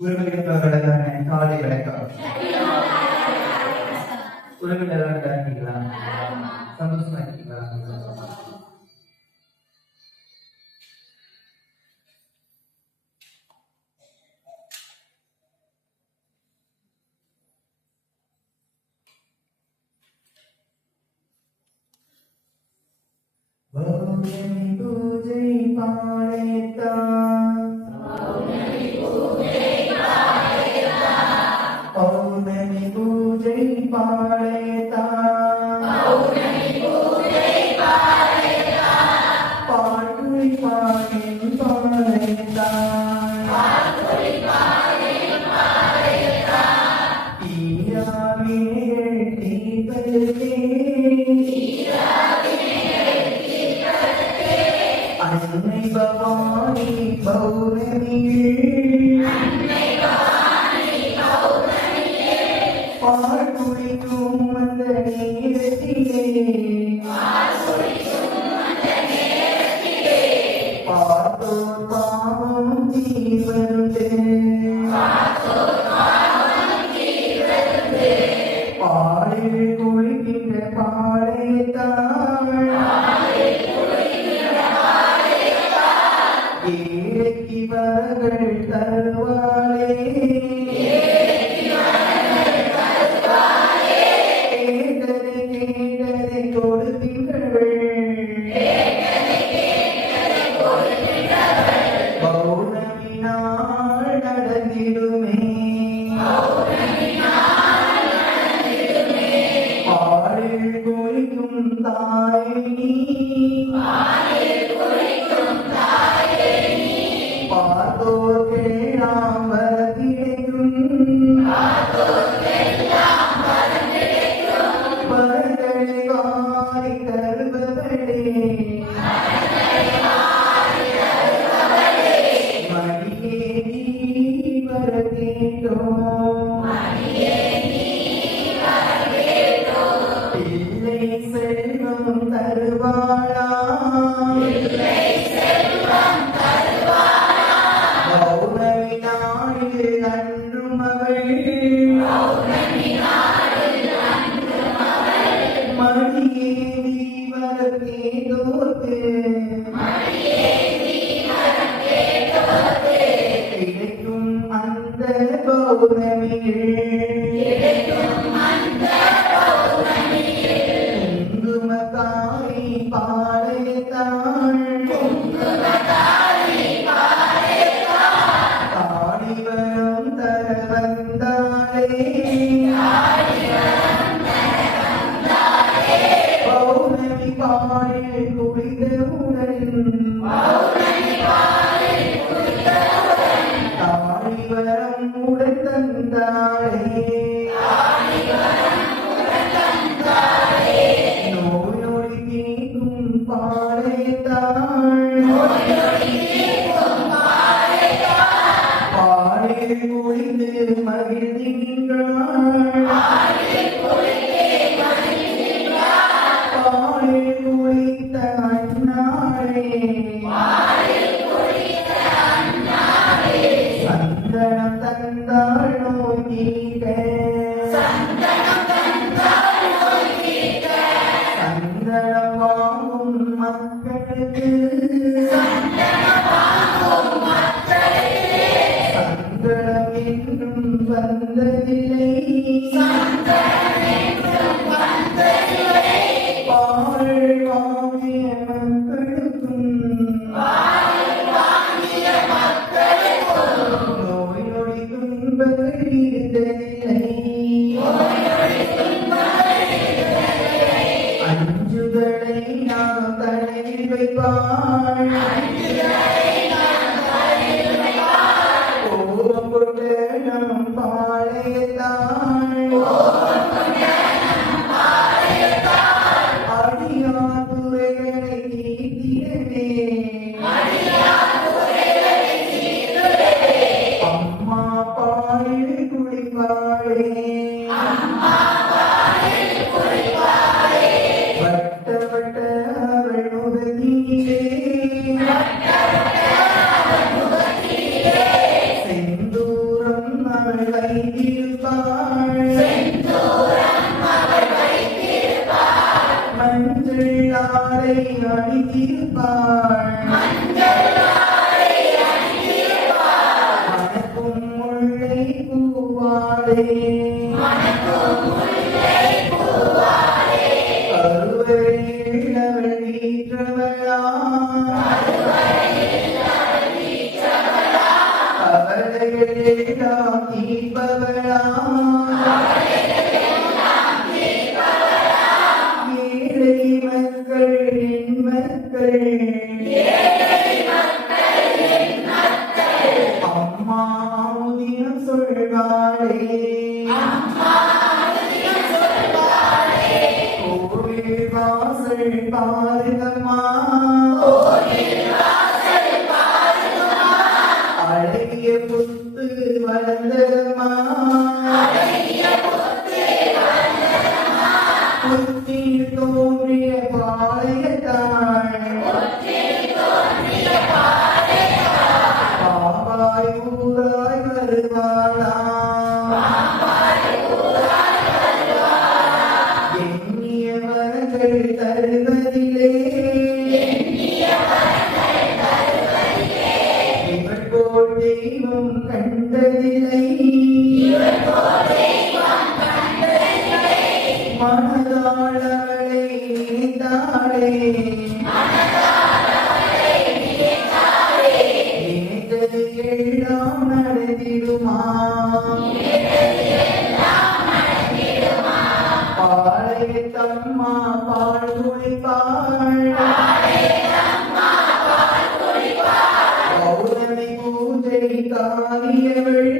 உறவினர்களான காலை வணக்கம். உறவினர்களாக இருக்கீங்களா? சந்தோஷமா இருக்கீங்களா? பூஜை பாளையத்தான் பௌர்ணமி பூஜை பாளையத்தான் பாடுளி பாடின் பாளையத்தான் தீராமே தீபத்தே அன்னை பவானி பௌர்ணமியே பால் குடிக்கும் அந்த நேரத்திலே பார்த்தோர் பாவம் தீர்வருந்தே பாலில் குளிக்கின்ற பாளையத்தான் ஏழைக்கு வரங்கள் தருவாளே கேட்டதை கொடுக்கின்றவள் பௌர்ணமி நாள் நடந்திடுமே பாலில் குளிக்கும் தாயை நீ பார்த்தோர்க்கெல்லாம் வரக்கிடைக்கும் வரங்களை வாரி தருபவளே மடியே நீ வர கேட்டோம் பிள்ளை செல்வம் தருவாளா பௌர்ணமி நாளில் அன்றும் அவள் மடியே நீ வர கேட்டோர்க்கு கிடைக்கும் அந்த பௌர்ணமியில் குங்குமக்காரி பாளையத்தான் காடிவரம் தர வந்தாளே பௌர்ணமி பாலில் குளித்தவுடன் காடிவரம் உடன் தந்தாளே நோய் நொடி தீர்க்கும் பாளையத்தான் பாலில் குளித்து மகிழ்கின்றாள் பாலில் குளித்த அண்ணாளே சந்தனம் தந்தாள் நோய் தீர்க்க சந்தனம் வாங்கும் மக்களுக்கு சந்தனம் என்றும் வந்ததில்லை பால் வாங்கிய மக்களுக்கும் நோய் நொடி துன்பங்கள் இருந்ததில்லை அஞ்சுதலை நாம் தலையில் வைப்பாள் கோபம் கொண்ட நம் பாளையத்தான் அடியார் துறைகளை தீர்த்திடவே அம்மா பாலில் குளிப்பாள் அவள் வைத்திருப்பாள் மஞ்சள் ஆடை அணிந்திருப்பாள் மணக்கும் முல்லை பூவாடே கருவறையில் அவள் வீற்றவளா கவலைகளெல்லாம் தீர்ப்பவளா ஏழை மக்கள் என் மக்கள் அம்மா அமுதினம் சொல்வாளே கோவில் வாசல் பாருங்கம்மா அழகிய புத்து வளர்ந்ததம்மா புத்தில் தோன்றிய பாளையத்தாள் பாவாய் ஊராய் வருவாளா எண்ணிய வரங்கள் தருவதிலே இவள் போல் தெய்வம் கண்டதில்லை மனதாள் அவளை நினைத்தாளே நினைத்தது எல்லாம் நடந்திடுமா பாளையத்தம்மா பால் குளிப்பாள் பௌர்ணமி பூஜை காரியவள்